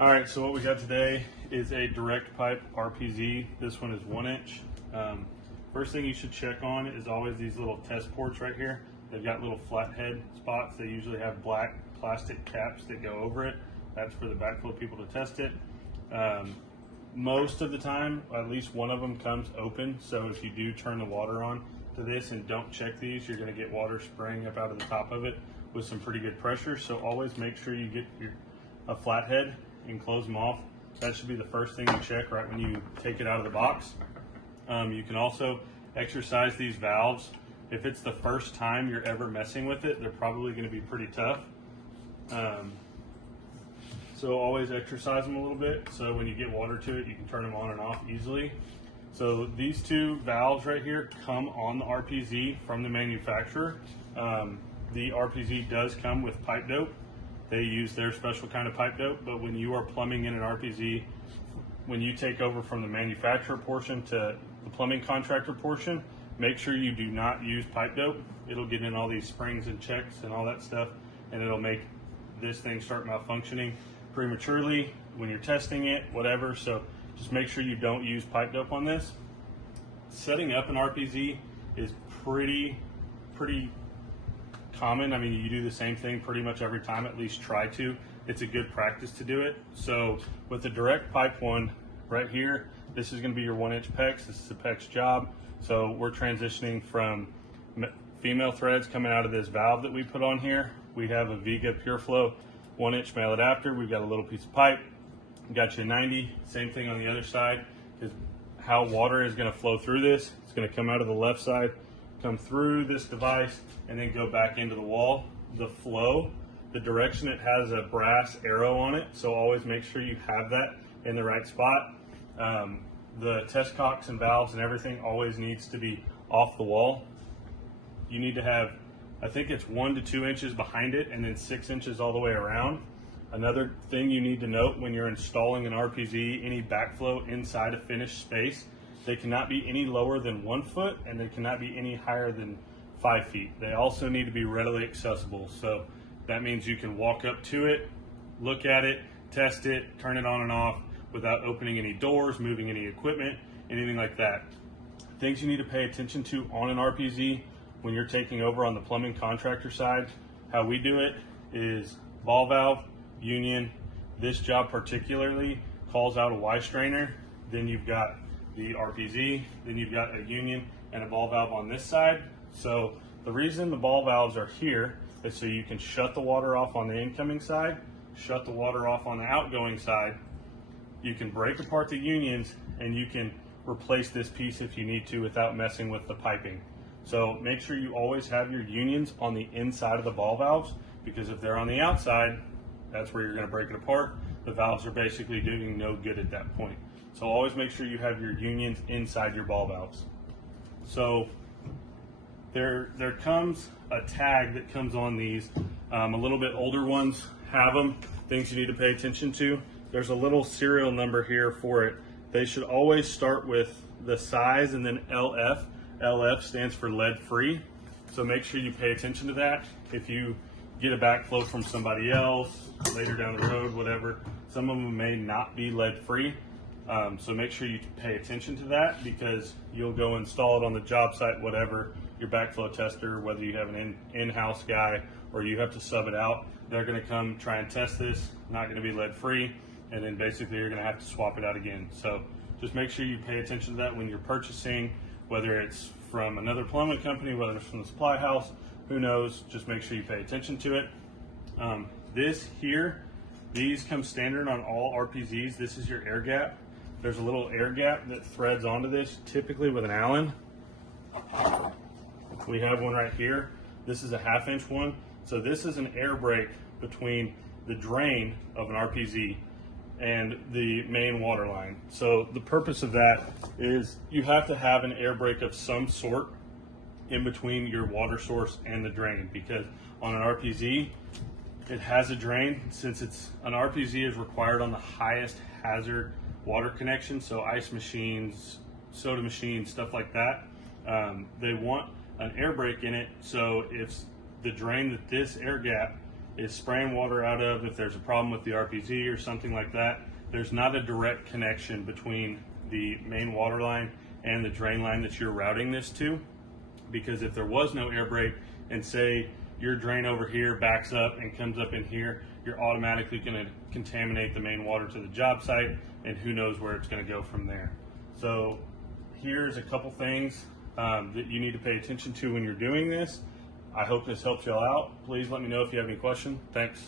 All right, so what we got today is a direct pipe RPZ. This one is 1 inch. First thing you should check on is always these little test ports right here. They've got little flathead spots. They usually have black plastic caps that go over it. That's for the backflow people to test it. Most of the time, at least one of them comes open. So if you do turn the water on to this and don't check these, you're gonna get water spraying up out of the top of it with some pretty good pressure. So always make sure you get a flathead and close them off. That should be the first thing you check right when you take it out of the box. You can also exercise these valves. If it's the first time you're ever messing with it, they're probably going to be pretty tough. So always exercise them a little bit, so when you get water to it, you can turn them on and off easily. So these two valves right here come on the RPZ from the manufacturer. The RPZ does come with pipe dope. They use their special kind of pipe dope, but when you are plumbing in an RPZ, when you take over from the manufacturer portion to the plumbing contractor portion, make sure you do not use pipe dope. It'll get in all these springs and checks and all that stuff, and it'll make this thing start malfunctioning prematurely when you're testing it, whatever. So just make sure you don't use pipe dope on this. Setting up an RPZ is pretty common. I mean, you do the same thing pretty much every time, at least try to. It's a good practice to do it. So with the direct pipe one right here, this is going to be your 1 inch PEX. This is a PEX job. So we're transitioning from female threads coming out of this valve that we put on here. We have a Viga PureFlow 1 inch male adapter. We've got a little piece of pipe. Got you a 90. Same thing on the other side, is how water is going to flow through this. It's going to come out of the left side, come through this device, and then go back into the wall. The flow, the direction, it has a brass arrow on it, so always make sure you have that in the right spot. The test cocks and valves and everything always needs to be off the wall. You need to have, I think it's 1 to 2 inches behind it and then 6 inches all the way around. Another thing you need to note when you're installing an RPZ, any backflow inside a finished space, they cannot be any lower than 1 foot and they cannot be any higher than 5 feet. They also need to be readily accessible. So that means you can walk up to it, look at it, test it, turn it on and off without opening any doors, moving any equipment, anything like that. Things you need to pay attention to on an RPZ when you're taking over on the plumbing contractor side, how we do it is ball valve, union. This job particularly calls out a Y strainer. Then you've got the RPZ, then you've got a union and a ball valve on this side. So the reason the ball valves are here is so you can shut the water off on the incoming side, shut the water off on the outgoing side. You can break apart the unions and you can replace this piece if you need to without messing with the piping. So make sure you always have your unions on the inside of the ball valves, because if they're on the outside, that's where you're going to break it apart. The valves are basically doing no good at that point. So always make sure you have your unions inside your ball valves. So there comes a tag that comes on these. A little bit older ones have them. Things you need to pay attention to. There's a little serial number here for it. They should always start with the size and then LF. LF stands for lead free. So make sure you pay attention to that. If you get a backflow from somebody else later down the road, whatever, some of them may not be lead free. So make sure you pay attention to that, because you'll go install it on the job site, whatever, your backflow tester, whether you have an in-house guy or you have to sub it out, they're going to come try and test this, not going to be lead free, and then basically you're going to have to swap it out again. So just make sure you pay attention to that when you're purchasing, whether it's from another plumbing company, whether it's from the supply house, who knows, just make sure you pay attention to it. This here, these come standard on all RPZs. This is your air gap. There's a little air gap that threads onto this, typically with an Allen. We have one right here. This is a 1/2 inch one. So this is an air break between the drain of an RPZ and the main water line. So the purpose of that is you have to have an air break of some sort in between your water source and the drain, because on an RPZ, it has a drain. Since an RPZ is required on the highest hazard water connection, so ice machines, soda machines, stuff like that, they want an air break in it. So if the drain that this air gap is spraying water out of if there's a problem with the RPZ or something like that. There's not a direct connection between the main water line and the drain line that you're routing this to, because if there was no air brake and say your drain over here backs up and comes up in here, you're automatically going to contaminate the main water to the job site, and who knows where it's going to go from there. So here's a couple things that you need to pay attention to when you're doing this. I hope this helps y'all out. Please let me know if you have any questions. Thanks.